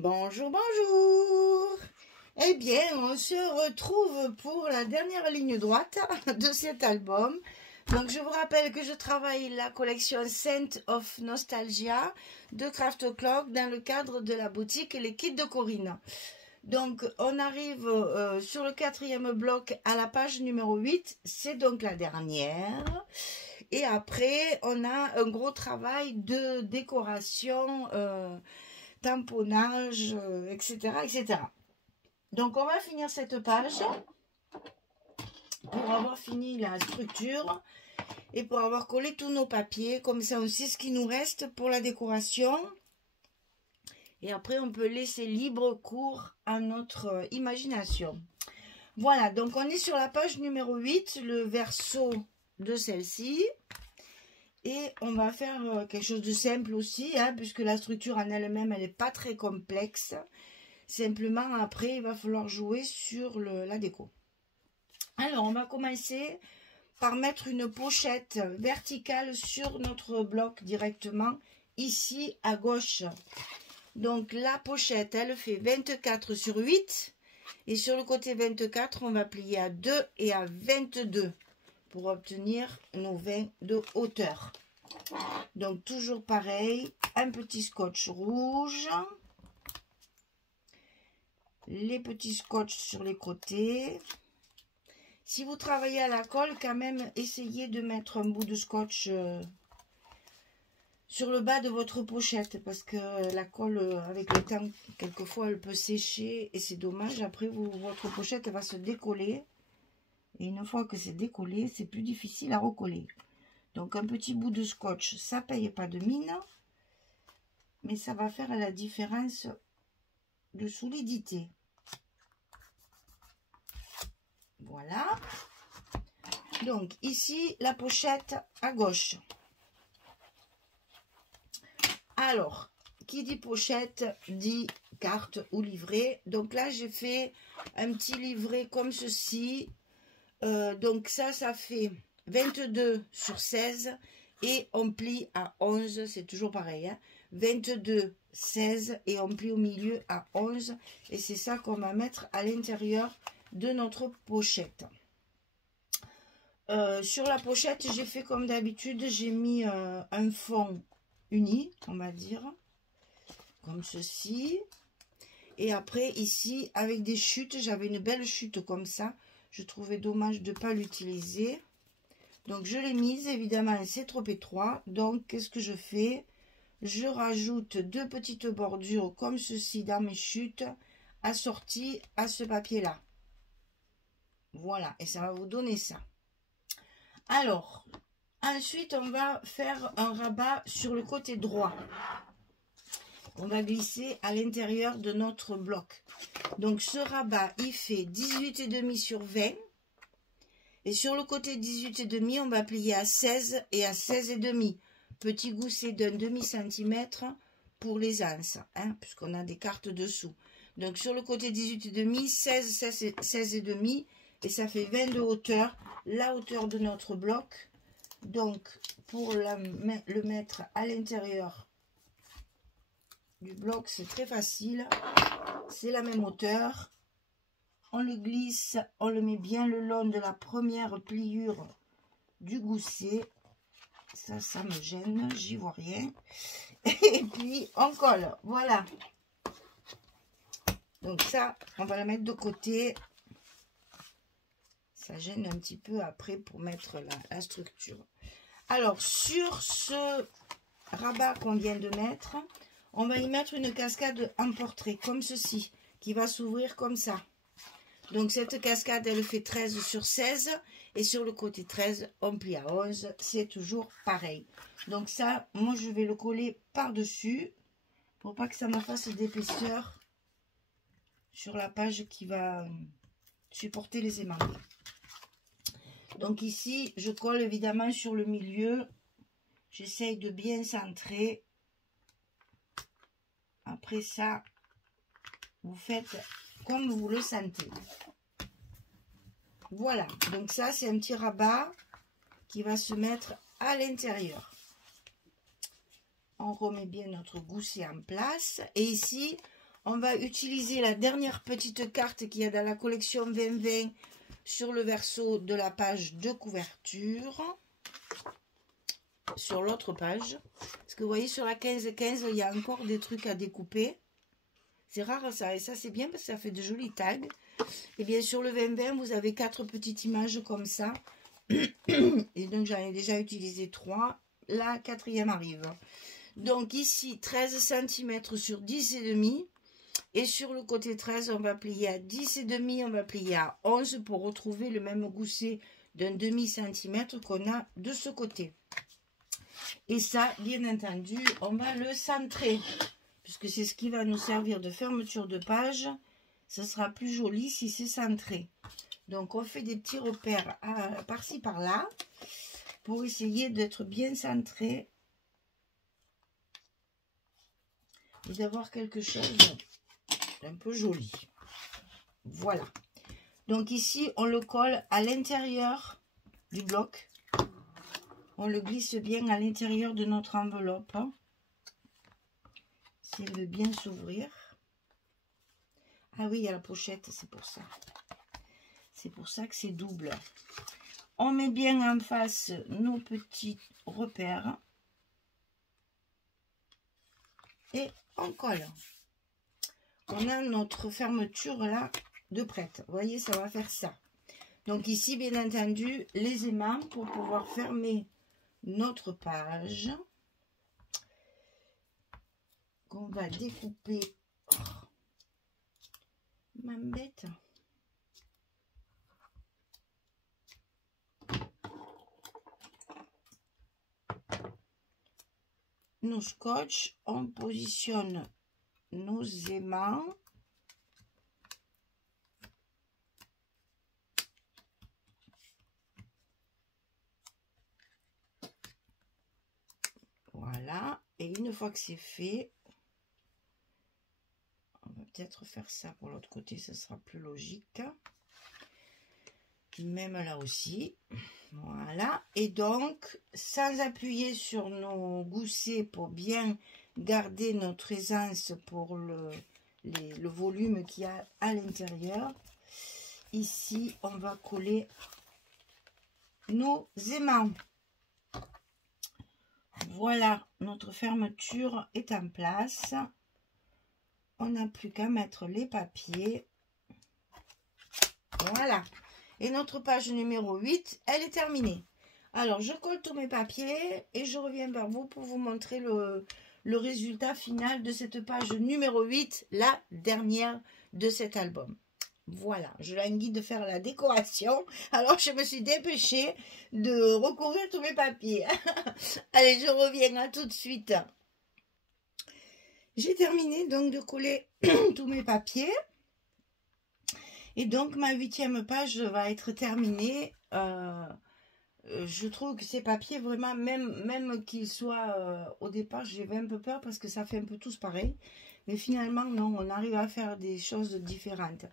Bonjour, bonjour. Eh bien, on se retrouve pour la dernière ligne droite de cet album. Donc, je vous rappelle que je travaille la collection Scent of Nostalgia de Craft Clock dans le cadre de la boutique Les Kits de Corinne. Donc, on arrive sur le 4e bloc à la page numéro 8. C'est donc la dernière. Et après, on a un gros travail de décoration, tamponnage, etc., etc. Donc, on va finir cette page pour avoir fini la structure et pour avoir collé tous nos papiers. Comme ça, on sait ce qui nous reste pour la décoration. Et après, on peut laisser libre cours à notre imagination. Voilà, donc on est sur la page numéro 8, le verso de celle-ci. Et on va faire quelque chose de simple aussi, hein, puisque la structure en elle-même, elle n'est pas très complexe. Simplement, après, il va falloir jouer sur la déco. Alors, on va commencer par mettre une pochette verticale sur notre bloc directement, ici à gauche. Donc, la pochette, elle fait 24 sur 8. Et sur le côté 24, on va plier à 2 et à 22 pour obtenir nos 20 de hauteur. Donc, toujours pareil, un petit scotch rouge. Les petits scotch sur les côtés. Si vous travaillez à la colle, quand même, essayez de mettre un bout de scotch sur le bas de votre pochette, parce que la colle, avec le temps, quelquefois, elle peut sécher et c'est dommage. Après, votre pochette elle va se décoller. Et une fois que c'est décollé, c'est plus difficile à recoller. Donc, un petit bout de scotch, ça ne paye pas de mine, mais ça va faire la différence de solidité. Voilà. Donc, ici, la pochette à gauche. Alors, qui dit pochette, dit carte ou livret. Donc là, j'ai fait un petit livret comme ceci. Donc ça fait 22 sur 16. Et on plie à 11. C'est toujours pareil. Hein, 22, 16. Et on plie au milieu à 11. Et c'est ça qu'on va mettre à l'intérieur de notre pochette. Sur la pochette, j'ai fait comme d'habitude. J'ai mis un fond uni, on va dire, comme ceci. Et après, ici, avec des chutes, j'avais une belle chute comme ça. Je trouvais dommage de ne pas l'utiliser. Donc, je l'ai mise. Évidemment, c'est trop étroit. Donc, qu'est-ce que je fais? Je rajoute deux petites bordures comme ceci dans mes chutes, assorties à ce papier-là. Voilà, et ça va vous donner ça. Alors, ensuite, on va faire un rabat sur le côté droit. On va glisser à l'intérieur de notre bloc. Donc, ce rabat, il fait 18,5 sur 20. Et sur le côté 18,5, on va plier à 16 et à 16,5. Petit gousset d'un demi-centimètre pour les anses, hein, puisqu'on a des cartes dessous. Donc, sur le côté 18,5, 16,5. Et ça fait 20 de hauteur, la hauteur de notre bloc. Donc, pour le mettre à l'intérieur du bloc, c'est très facile. C'est la même hauteur. On le glisse, on le met bien le long de la première pliure du gousset. Ça me gêne, j'y vois rien. Et puis, on colle. Voilà. Donc ça, on va la mettre de côté. Ça gêne un petit peu après pour mettre la structure. Alors, sur ce rabat qu'on vient de mettre, on va y mettre une cascade en portrait, comme ceci, qui va s'ouvrir comme ça. Donc, cette cascade, elle fait 13 sur 16. Et sur le côté 13, on plie à 11. C'est toujours pareil. Donc, ça, moi, je vais le coller par-dessus pour pas que ça me fasse d'épaisseur sur la page qui va supporter les aimants. Donc ici, je colle évidemment sur le milieu. J'essaye de bien centrer. Après ça, vous faites comme vous le sentez. Voilà, donc ça, c'est un petit rabat qui va se mettre à l'intérieur. On remet bien notre gousset en place. Et ici, on va utiliser la dernière petite carte qu'il y a dans la collection 2020 sur le verso de la page de couverture. Sur l'autre page. Parce que vous voyez, sur la 15-15, il y a encore des trucs à découper. C'est rare ça, et ça c'est bien parce que ça fait de jolis tags. Et bien sur le 20-20, vous avez 4 petites images comme ça. Et donc j'en ai déjà utilisé 3. La 4e arrive. Donc ici, 13 cm sur 10,5. Et sur le côté 13, on va plier à 10,5, on va plier à 11 pour retrouver le même gousset d'un demi-centimètre qu'on a de ce côté. Et ça, bien entendu, on va le centrer, puisque c'est ce qui va nous servir de fermeture de page. Ce sera plus joli si c'est centré. Donc, on fait des petits repères par-ci, par-là, pour essayer d'être bien centré et d'avoir quelque chose d'un peu joli. Voilà. Donc ici, on le colle à l'intérieur du bloc. On le glisse bien à l'intérieur de notre enveloppe. Si elle veut bien s'ouvrir. Ah oui, il y a la pochette, c'est pour ça. C'est pour ça que c'est double. On met bien en face nos petits repères. Et on colle. On a notre fermeture là de prête. Vous voyez, ça va faire ça. Donc ici, bien entendu, les aimants pour pouvoir fermer notre page qu'on va découper. Oh, m'embête. Nos scotch, on positionne nos aimants. Voilà, et une fois que c'est fait, on va peut-être faire ça pour l'autre côté, ce sera plus logique. Même là aussi, voilà. Et donc, sans appuyer sur nos goussets pour bien garder notre aisance pour le volume qu'il y a à l'intérieur, ici, on va coller nos aimants. Voilà, notre fermeture est en place. On n'a plus qu'à mettre les papiers. Voilà. Et notre page numéro 8, elle est terminée. Alors, je colle tous mes papiers et je reviens vers vous pour vous montrer le résultat final de cette page numéro 8, la dernière de cet album. Voilà, je languis de faire la décoration. Alors, je me suis dépêchée de recouvrir tous mes papiers. Allez, je reviens à tout de suite. J'ai terminé donc de coller tous mes papiers. Et donc, ma 8e page va être terminée. Je trouve que ces papiers, vraiment, même qu'ils soient au départ, j'avais un peu peur parce que ça fait un peu tous pareil. Mais finalement, non, on arrive à faire des choses différentes.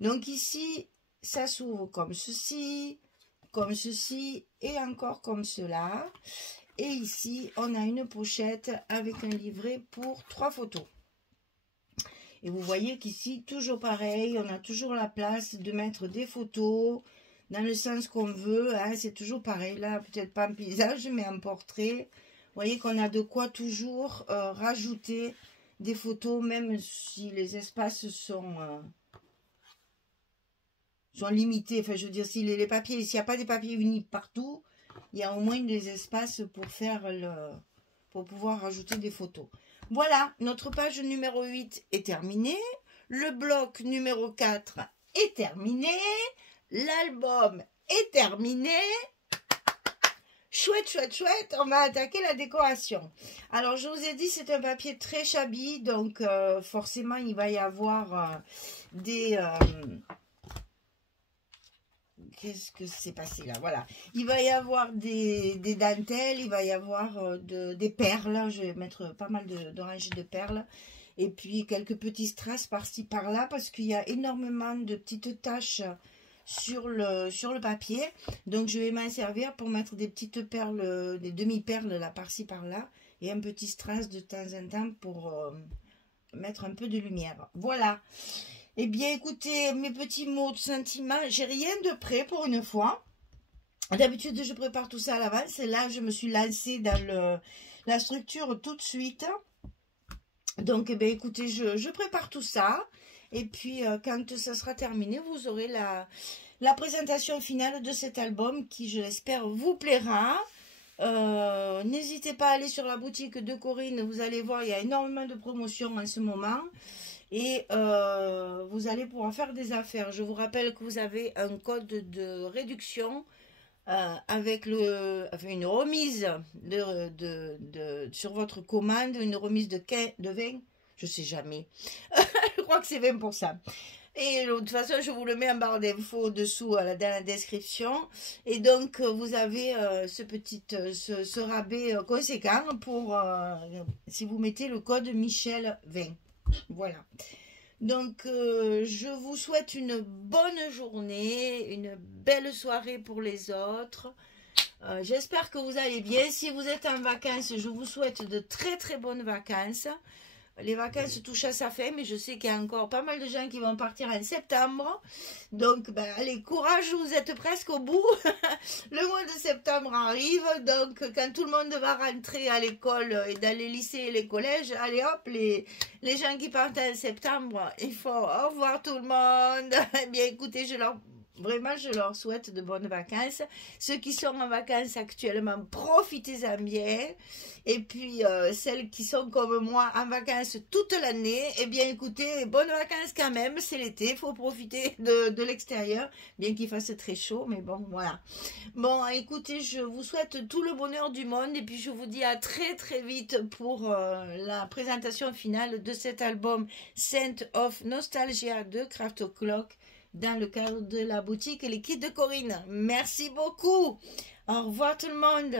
Donc ici, ça s'ouvre comme ceci et encore comme cela. Et ici, on a une pochette avec un livret pour 3 photos. Et vous voyez qu'ici, toujours pareil, on a toujours la place de mettre des photos dans le sens qu'on veut. Hein, c'est toujours pareil, là, peut-être pas en paysage, mais en portrait. Vous voyez qu'on a de quoi toujours rajouter des photos, même si les espaces sont limités. Enfin, je veux dire, si les papiers, s'il n'y a pas des papiers uniques partout, il y a au moins des espaces pour faire pour pouvoir rajouter des photos. Voilà, notre page numéro 8 est terminée. Le bloc numéro 4 est terminé. L'album est terminé. Chouette, chouette, chouette. On va attaquer la décoration. Alors, je vous ai dit, c'est un papier très shabby. Donc, forcément, il va y avoir des... Qu'est-ce que s'est passé là? Voilà. Il va y avoir des dentelles. Il va y avoir des perles. Je vais mettre pas mal d'oranges de perles. Et puis, quelques petits strass par-ci, par-là. Parce qu'il y a énormément de petites taches sur le papier. Donc je vais m'en servir pour mettre des petites perles, des demi-perles là par-ci par-là et un petit strass de temps en temps mettre un peu de lumière. Voilà. Eh bien, écoutez, mes petits mots de sentiment, j'ai rien de prêt pour une fois. D'habitude, je prépare tout ça à l'avance. Et là, je me suis lancée dans la structure tout de suite. Donc, eh bien, écoutez, je prépare tout ça. Et puis, quand ça sera terminé, vous aurez la présentation finale de cet album qui, je l'espère, vous plaira. N'hésitez pas à aller sur la boutique de Corinne. Vous allez voir, il y a énormément de promotions en ce moment. Et vous allez pouvoir faire des affaires. Je vous rappelle que vous avez un code de réduction avec une remise sur votre commande, une remise de 20, je sais jamais. Je crois que c'est 20%. Et de toute façon, je vous le mets en barre d'infos dessous dans la description. Et donc, vous avez ce rabais conséquent pour si vous mettez le code Michel20. Voilà. Donc, je vous souhaite une bonne journée, une belle soirée pour les autres. J'espère que vous allez bien. Si vous êtes en vacances, je vous souhaite de très très bonnes vacances. Les vacances touchent à sa fin, mais je sais qu'il y a encore pas mal de gens qui vont partir en septembre. Donc, ben, allez, courage, vous êtes presque au bout. Le mois de septembre arrive, donc quand tout le monde va rentrer à l'école et dans les lycées et les collèges, allez hop, les gens qui partent en septembre, il faut au revoir tout le monde. Eh bien, écoutez, vraiment, je leur souhaite de bonnes vacances. Ceux qui sont en vacances actuellement, profitez-en bien. Et puis, celles qui sont comme moi en vacances toute l'année, eh bien, écoutez, bonnes vacances quand même. C'est l'été, il faut profiter de l'extérieur, bien qu'il fasse très chaud, mais bon, voilà. Bon, écoutez, je vous souhaite tout le bonheur du monde. Et puis, je vous dis à très, très vite pour la présentation finale de cet album Scent of Nostalgia de Craft O'Clock, dans le cadre de la boutique Les Kits de Corinne. Merci beaucoup. Au revoir tout le monde.